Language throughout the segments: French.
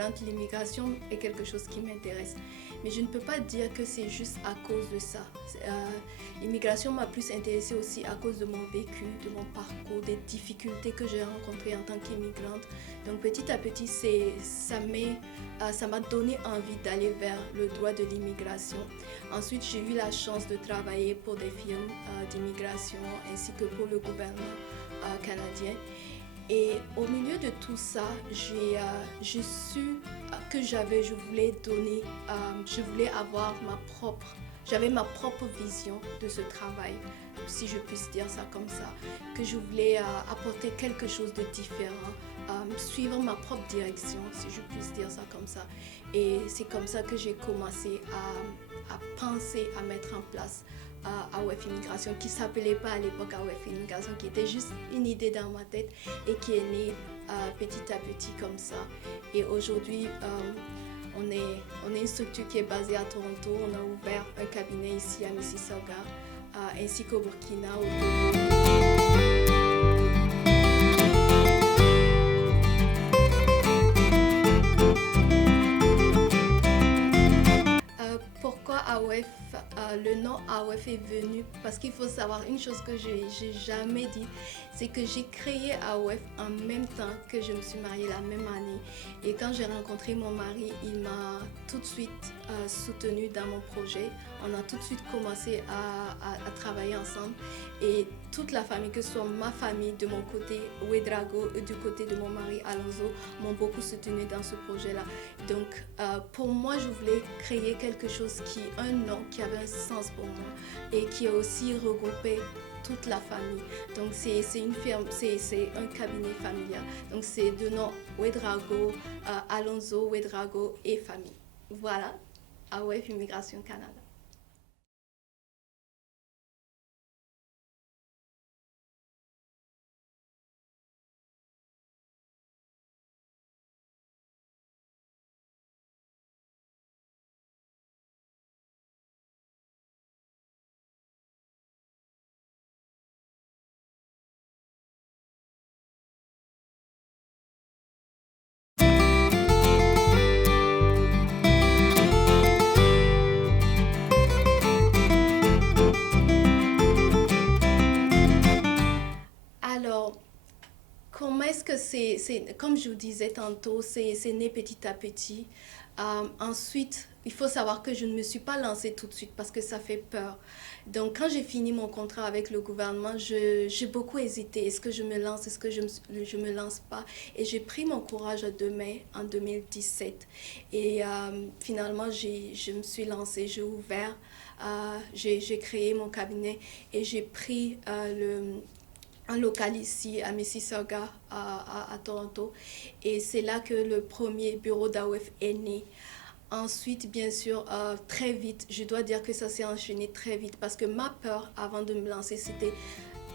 immigrante, l'immigration est quelque chose qui m'intéresse. Mais je ne peux pas dire que c'est juste à cause de ça. L'immigration m'a plus intéressée aussi à cause de mon vécu, de mon parcours, des difficultés que j'ai rencontrées en tant qu'immigrante. Donc petit à petit, ça m'a donné envie d'aller vers le droit de l'immigration. Ensuite, j'ai eu la chance de travailler pour des firmes d'immigration ainsi que pour le gouvernement canadien. Et au milieu de tout ça, j'ai su que je voulais avoir j'avais ma propre vision de ce travail, si je puisse dire ça comme ça, que je voulais apporter quelque chose de différent, suivre ma propre direction, si je puisse dire ça comme ça. Et c'est comme ça que j'ai commencé à penser à mettre en place AOF Immigration, qui ne s'appelait pas à l'époque AOF Immigration, qui était juste une idée dans ma tête et qui est née petit à petit comme ça. Et aujourd'hui, on est une structure qui est basée à Toronto. On a ouvert un cabinet ici à Mississauga, ainsi qu'au Burkina, au Togo. Pourquoi AOF? Le nom AOF est venu parce qu'il faut savoir une chose que j'ai jamais dit, c'est que j'ai créé AOF en même temps que je me suis mariée, la même année. Et quand j'ai rencontré mon mari, il m'a tout de suite soutenue dans mon projet. On a tout de suite commencé à travailler ensemble et toute la famille, que ce soit ma famille de mon côté, Ouedraogo, et du côté de mon mari, Alonso, m'ont beaucoup soutenue dans ce projet-là. Donc pour moi, je voulais créer quelque chose un nom qui avait un sens pour moi et qui a aussi regroupé toute la famille. Donc c'est une firme, c'est un cabinet familial. Donc c'est de nom Ouedraogo, Alonso, Ouedraogo et famille. Voilà, AOF Immigration Canada. Alors, comment est-ce que comme je vous disais tantôt, c'est né petit à petit. Ensuite, il faut savoir que je ne me suis pas lancée tout de suite parce que ça fait peur. Donc, quand j'ai fini mon contrat avec le gouvernement, j'ai beaucoup hésité. Est-ce que je me lance? Est-ce que je me lance pas? Et j'ai pris mon courage à deux mains en 2017. Et finalement, je me suis lancée, j'ai ouvert, j'ai créé mon cabinet et j'ai pris un local ici à Mississauga, à Toronto. Et c'est là que le premier bureau d'AOF est né. Ensuite, bien sûr, très vite, je dois dire que ça s'est enchaîné très vite parce que ma peur avant de me lancer, c'était,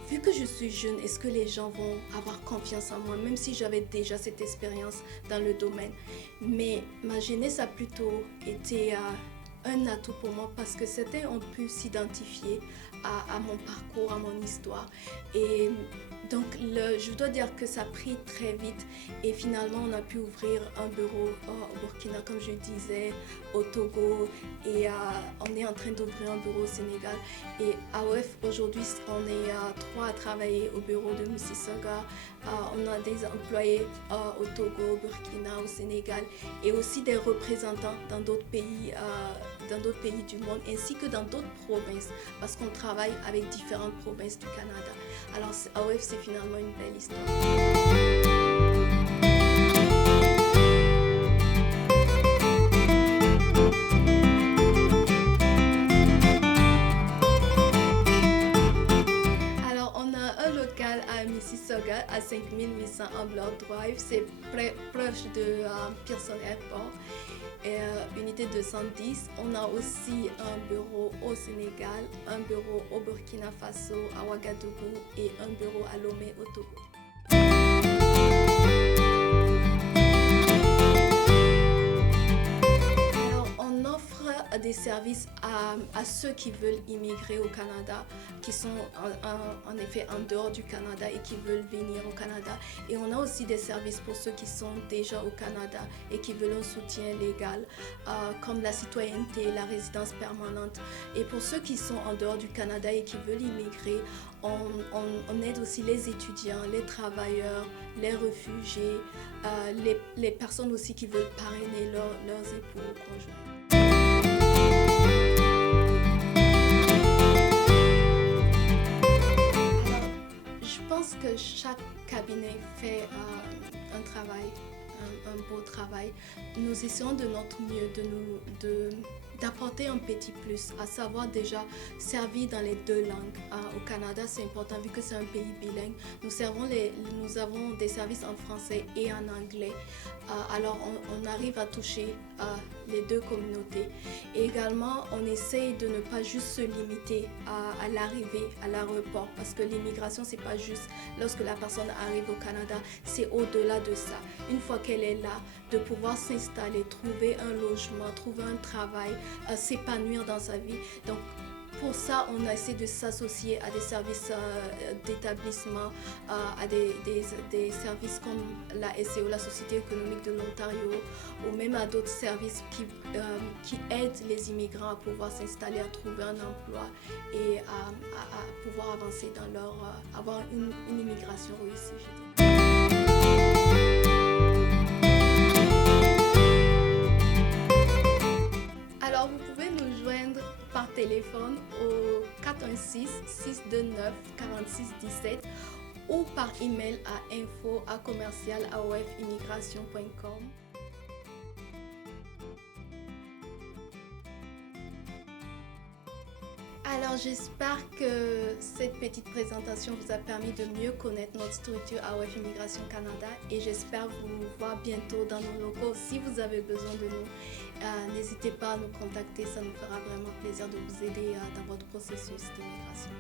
vu que je suis jeune, est-ce que les gens vont avoir confiance en moi, même si j'avais déjà cette expérience dans le domaine. Mais ma jeunesse a plutôt été un atout pour moi parce que certains ont pu s'identifier à mon parcours, à mon histoire. Et donc, je dois dire que ça a pris très vite et finalement, on a pu ouvrir un bureau au Burkina, comme je disais, au Togo et on est en train d'ouvrir un bureau au Sénégal. Et AOF, aujourd'hui, on est trois à travailler au bureau de Mississauga. On a des employés au Togo, au Burkina, au Sénégal et aussi des représentants dans d'autres pays du monde ainsi que dans d'autres provinces parce qu'on travaille avec différentes provinces du Canada. Alors AOF, c'est finalement une belle histoire. Alors on a un local à Mississauga à 5800 Ambler Drive, c'est proche de Pearson Airport. Unité 210. On a aussi un bureau au Sénégal, un bureau au Burkina Faso, à Ouagadougou et un bureau à Lomé au Togo. Alors, on offre des services à ceux qui veulent immigrer au Canada, qui sont en effet en dehors du Canada et qui veulent venir au Canada. Et on a aussi des services pour ceux qui sont déjà au Canada et qui veulent un soutien légal, comme la citoyenneté, la résidence permanente. Et pour ceux qui sont en dehors du Canada et qui veulent immigrer, on aide aussi les étudiants, les travailleurs, les réfugiés, les personnes aussi qui veulent parrainer leurs époux ou conjoints. Alors, je pense que chaque cabinet fait un travail, un beau travail. Nous essayons de notre mieux d'apporter un petit plus, à savoir déjà servir dans les deux langues. Au Canada, c'est important vu que c'est un pays bilingue. Nous avons des services en français et en anglais. Alors, on arrive à toucher les deux communautés. Et également, on essaye de ne pas juste se limiter à l'arrivée, à l'aéroport, parce que l'immigration, c'est pas juste lorsque la personne arrive au Canada, c'est au-delà de ça. Une fois qu'elle est là, de pouvoir s'installer, trouver un logement, trouver un travail, s'épanouir dans sa vie. Donc, pour ça, on a essayé de s'associer à des services d'établissement, à des services comme la SEO, la Société économique de l'Ontario, ou même à d'autres services qui aident les immigrants à pouvoir s'installer, à trouver un emploi et à pouvoir avancer dans avoir une immigration réussie, je dirais. Alors, vous pouvez nous joindre par téléphone au 416-629-4617 ou par email à info@commercial-aofimmigration.com. Alors, j'espère que cette petite présentation vous a permis de mieux connaître notre structure AOF Immigration Canada et j'espère vous voir bientôt dans nos locaux. Si vous avez besoin de nous, n'hésitez pas à nous contacter, ça nous fera vraiment plaisir de vous aider dans votre processus d'immigration.